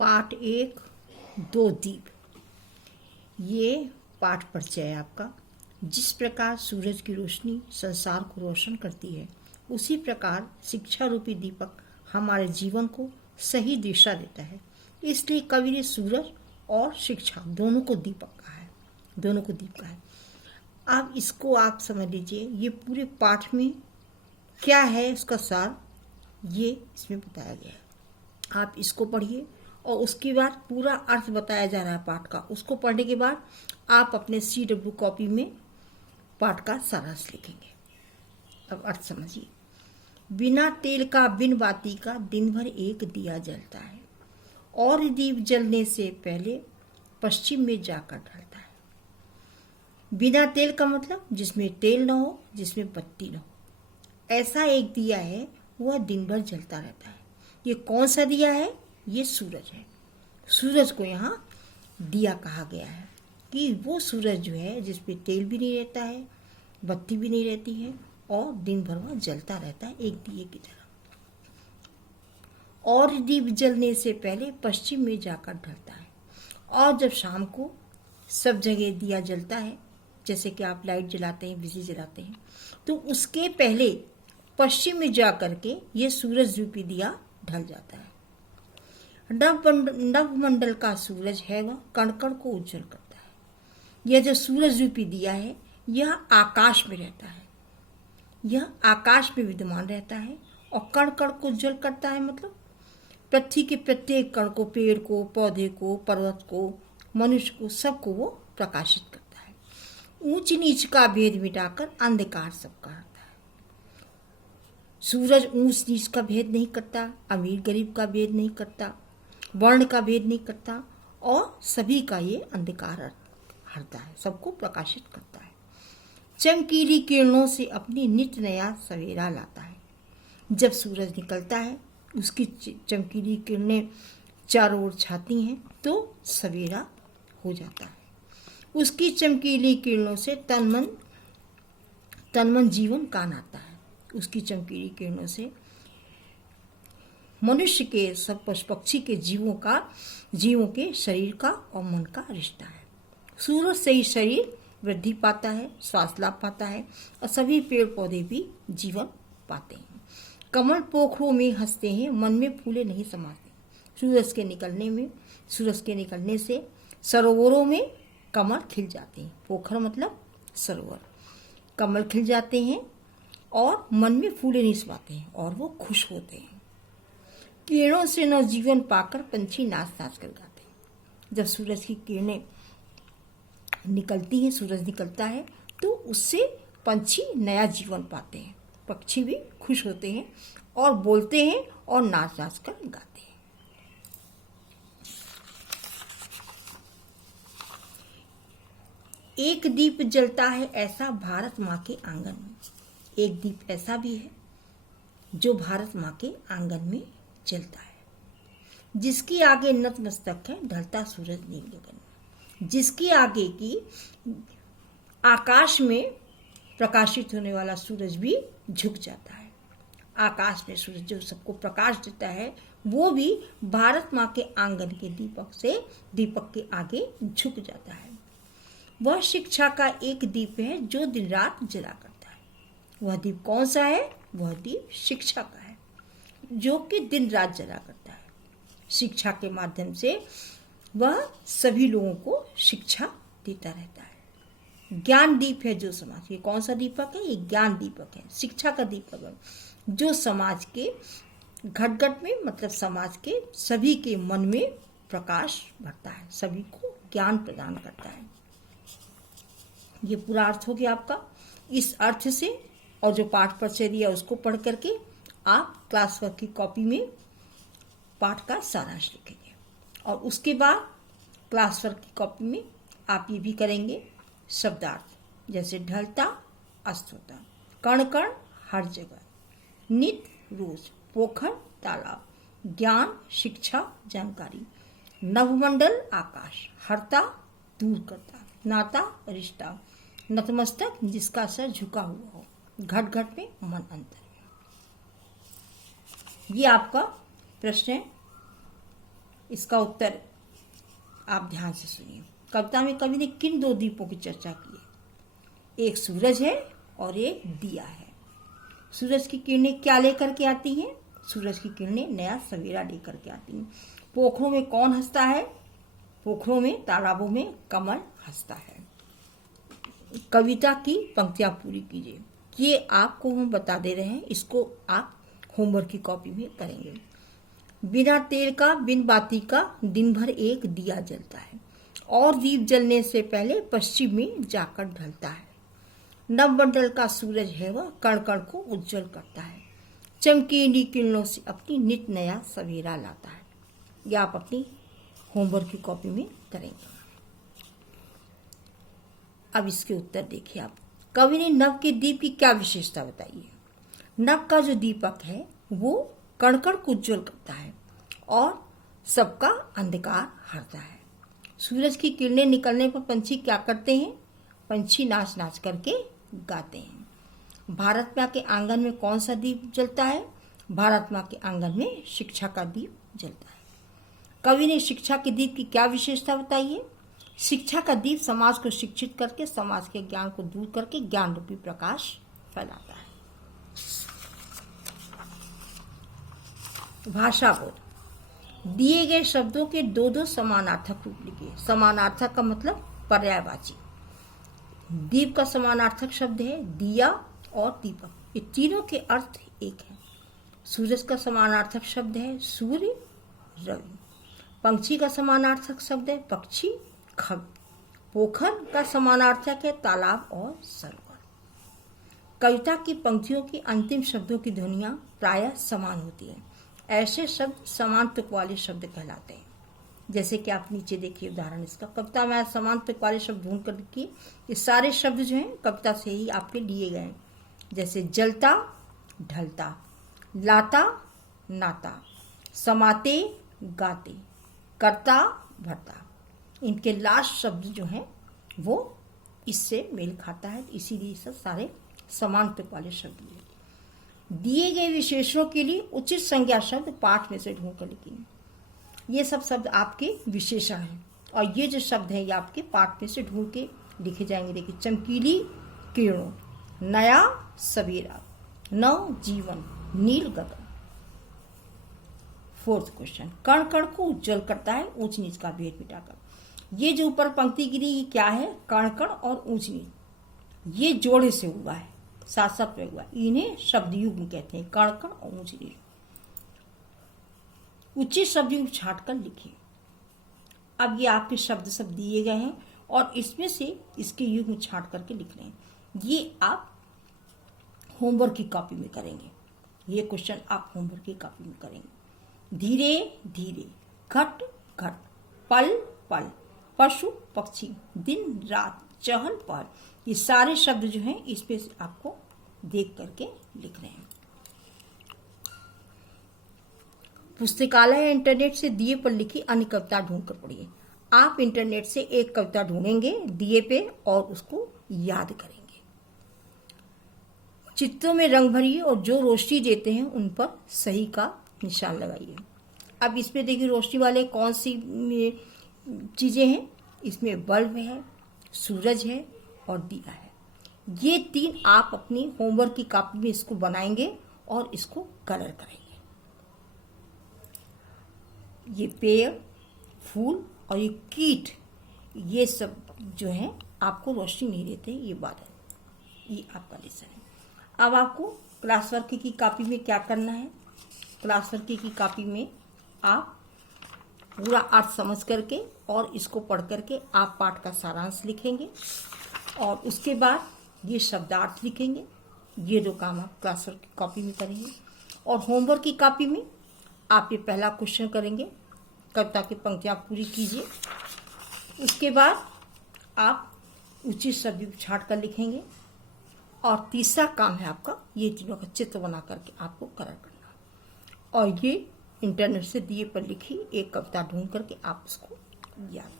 पाठ 1 दो दीप। ये पाठ परिचय है आपका। जिस प्रकार सूरज की रोशनी संसार को रोशन करती है, उसी प्रकार शिक्षा रूपी दीपक हमारे जीवन को सही दिशा देता है। इसलिए कवि ने सूरज और शिक्षा दोनों को दीपक कहा है, दोनों को दीप कहा है। अब इसको आप समझ लीजिए, ये पूरे पाठ में क्या है उसका सार ये इसमें बताया गया है। आप इसको पढ़िए और उसके बाद पूरा अर्थ बताया जा रहा है पाठ का। उसको पढ़ने के बाद आप अपने CW कॉपी में पाठ का सारांश लिखेंगे। अब अर्थ समझिए। बिना तेल का बिन बाती का दिन भर एक दिया जलता है, और दीप जलने से पहले पश्चिम में जाकर ढलता है। बिना तेल का मतलब जिसमें तेल न हो, जिसमें बत्ती न हो, ऐसा एक दिया है, वह दिन भर जलता रहता है। ये कौन सा दिया है? ये सूरज है। सूरज को यहाँ दिया कहा गया है कि वो सूरज जो है जिसमें तेल भी नहीं रहता है, बत्ती भी नहीं रहती है, और दिन भर वह जलता रहता है एक दिए की तरह। और दीप जलने से पहले पश्चिम में जाकर ढलता है। और जब शाम को सब जगह दिया जलता है, जैसे कि आप लाइट जलाते हैं, बिजली जलाते हैं, तो उसके पहले पश्चिम में जा करके ये सूरज रूपी दिया ढल जाता है। नवमंडल का सूरज है वह कण कण को उज्जवल करता है। यह जो सूरज रूपी दिया है, यह आकाश में रहता है, यह आकाश में विद्यमान रहता है और कण कण को उज्जवल करता है। मतलब पृथ्वी के प्रत्येक कण को, पेड़ को, पौधे को, पर्वत को, मनुष्य को, सबको वो प्रकाशित करता है। ऊंच नीच का भेद मिटाकर अंधकार सबका रहता है। सूरज ऊंच नीच का भेद नहीं करता, अमीर गरीब का भेद नहीं करता, वर्ण का भेद नहीं करता, और सभी का ये अंधकार हरता है, सबको प्रकाशित करता है। चमकीली किरणों से अपनी नित्य नया सवेरा लाता है। जब सूरज निकलता है, उसकी चमकीली किरणें चारों ओर छाती हैं, तो सवेरा हो जाता है। उसकी चमकीली किरणों से तन मन जीवन कान आता है। उसकी चमकीली किरणों से मनुष्य के, सब पशु पक्षी के जीवों के शरीर का और मन का रिश्ता है। सूरज से ही शरीर वृद्धि पाता है, श्वास लाभ पाता है, और सभी पेड़ पौधे भी जीवन पाते हैं। कमल पोखरों में हंसते हैं, मन में फूले नहीं समाते। सूरज के निकलने से सरोवरों में कमल खिल जाते हैं। पोखर मतलब सरोवर। कमल खिल जाते हैं और मन में फूले नहीं समाते हैं, और वो खुश होते हैं। किरणों से नवजीवन पाकर पंछी नाच नाच कर गाते हैं। जब सूरज की किरणें निकलती हैं, सूरज निकलता है, तो उससे पंछी नया जीवन पाते हैं। पक्षी भी खुश होते हैं और बोलते हैं और नाच नाच कर गाते हैं। एक दीप जलता है ऐसा भारत माँ के आंगन में। एक दीप ऐसा भी है जो भारत माँ के आंगन में जलता है, जिसकी आगे नतमस्तक है ढलता सूरज नील गगन में। जिसकी आगे की आकाश में प्रकाशित होने वाला सूरज भी झुक जाता है। आकाश में सूरज जो सबको प्रकाश देता है, वो भी भारत माँ के आंगन के दीपक के आगे झुक जाता है। वह शिक्षा का एक दीप है जो दिन रात जला करता है। वह दीप कौन सा है? वह दीप शिक्षा का है, जो कि दिन रात जला करता है। शिक्षा के माध्यम से वह सभी लोगों को शिक्षा देता रहता है। ज्ञान दीप है जो समाज, ये कौन सा दीपक है? ये ज्ञान दीपक है, शिक्षा का दीपक है, जो समाज के घट घट में, मतलब समाज के सभी के मन में प्रकाश भरता है, सभी को ज्ञान प्रदान करता है। ये पूरा अर्थ हो गया आपका। इस अर्थ से और जो पाठ परिचय दिया उसको पढ़ करके आप क्लास वर्क की कॉपी में पाठ का सारांश लिखेंगे, और उसके बाद क्लास वर्क की कॉपी में आप ये भी करेंगे शब्दार्थ, जैसे ढलता, अस्त होता, कण कण हर जगह, नित्य रोज, पोखर तालाब, ज्ञान शिक्षा जानकारी, नवमंडल आकाश, हरता दूर करता, नाता रिश्ता, नतमस्तक जिसका सर झुका हुआ हो, घट घट में मन अंतर में। ये आपका प्रश्न है। इसका उत्तर आप ध्यान से सुनिए। कविता में कवि ने किन दो दीपों की चर्चा की है? एक सूरज है और एक दिया है। सूरज की किरणें क्या लेकर के आती हैं? सूरज की किरणें नया सवेरा लेकर के आती हैं। पोखरों में कौन हंसता है? पोखरों में, तालाबों में कमल हंसता है। कविता की पंक्तियां पूरी कीजिए। ये आपको हम बता दे रहे हैं, इसको आप होमवर्क की कॉपी में करेंगे। बिना तेल का, बिन बाती का दिन भर एक दिया जलता है और दीप जलने से पहले पश्चिम में जाकर ढलता है। नवमंडल का सूरज है वह, कण कण को उज्जवल करता है। चमकीली किरणों से अपनी नित नया सवेरा लाता है। यह आप अपनी होमवर्क की कॉपी में करेंगे। अब इसके उत्तर देखिए आप। कवि ने नव के दीप की क्या विशेषता बताई है? नव का जो दीपक है वो कण कण को उज्जवल करता है और सबका अंधकार हरता है। सूरज की किरणें निकलने पर पंछी क्या करते हैं? पंछी नाच नाच करके गाते हैं। भारत माँ के आंगन में कौन सा दीप जलता है? भारत माँ के आंगन में शिक्षा का दीप जलता है। कवि ने शिक्षा के दीप की क्या विशेषता बताई है? शिक्षा का दीप समाज को शिक्षित करके समाज के ज्ञान को दूर करके ज्ञान रूपी प्रकाश फैलाता है। भाषा बोध। दिए गए शब्दों के दो दो समानार्थक रूप लिखिए। समानार्थक का मतलब पर्यायवाची। दीप का समानार्थक शब्द है दिया और दीपक। ये तीनों के अर्थ एक है। सूरज का समानार्थक शब्द है सूर्य, रवि। पंछी का समानार्थक शब्द है पक्षी, खग। पोखर का समानार्थक है तालाब और सरोवर। कविता की पंक्तियों की अंतिम शब्दों की ध्वनियां प्रायः समान होती हैं। ऐसे शब्द समान तुक वाले शब्द कहलाते हैं। जैसे कि आप नीचे देखिए उदाहरण इसका। कविता में समान तुक वाले शब्द ढूंढ कर देखिए। ये सारे शब्द जो हैं कविता से ही आपके लिए गए हैं। जैसे जलता, ढलता, लाता, नाता, समाते, गाते, करता, भरता। इनके लास्ट शब्द जो हैं वो इससे मेल खाता है, इसीलिए सब सारे समान तुक वाले शब्द हैं। दिए गए विशेषणों के लिए उचित संज्ञा शब्द पाठ में से ढूंढ कर लिखिए। ये सब शब्द आपके विशेषण हैं और ये जो शब्द हैं ये आपके पाठ में से ढूंढ के लिखे जाएंगे। देखिए, चमकीली किरणों, नया सवेरा, नव जीवन, नील गगन। फोर्थ क्वेश्चन, कण कण को उज्जवल करता है ऊंच नीच का भेद मिटाकर। ये जो ऊपर पंक्ति गिरी ये क्या है? कण कण और ऊंच नीच। ये जोड़े से हुआ है, साथ साथ में हुआ। इन्हें शब्द युग्म कहते हैं, कण कण और ऊंच नीच। उचित शब्द युग्म छांट कर लिखिए। अब ये आपके शब्द सब दिए गए हैं और इसमें से इसके युग्म छांट करके लिख रहे हैं। ये आप होमवर्क की कॉपी में करेंगे। ये क्वेश्चन आप होमवर्क की कॉपी में करेंगे। धीरे धीरे, घट घट, पल पल, पशु पक्षी, दिन रात, चहल पहल। ये सारे शब्द जो हैं इस पे आपको देख करके लिख रहे हैं। पुस्तकालय या इंटरनेट से दिए पर लिखी अन्य कविता ढूंढ कर पढ़िए। आप इंटरनेट से एक कविता ढूंढेंगे दिए पे और उसको याद करेंगे। चित्रों में रंग भरिए और जो रोशनी देते हैं उन पर सही का निशान लगाइए। अब इसमें देखिए रोशनी वाले कौन सी चीजें हैं? इसमें बल्ब है, सूरज है और दिया है। ये तीन आप अपनी होमवर्क की कॉपी में इसको बनाएंगे और इसको कलर करेंगे। ये पेड़, फूल और ये कीट, ये सब जो है आपको रोशनी नहीं देते, ये बादल। ये आपका लेसन है। अब आपको क्लास वर्क की कॉपी में क्या करना है? क्लास वर्क की कॉपी में आप पूरा अर्थ समझ करके और इसको पढ़ करके आप पाठ का सारांश लिखेंगे और उसके बाद ये शब्दार्थ लिखेंगे। ये दो काम आप क्लास वर्क की कॉपी में करेंगे। और होमवर्क की कॉपी में आप ये पहला क्वेश्चन करेंगे, कविता की पंक्तियाँ पूरी कीजिए। उसके बाद आप उचित शब्द छांट कर लिखेंगे और तीसरा काम है आपका ये तीनों का चित्र बना करके आपको कलर करना। और ये इंटरनेट से दिए पर लिखी एक कविता ढूंढ करके आप उसको याद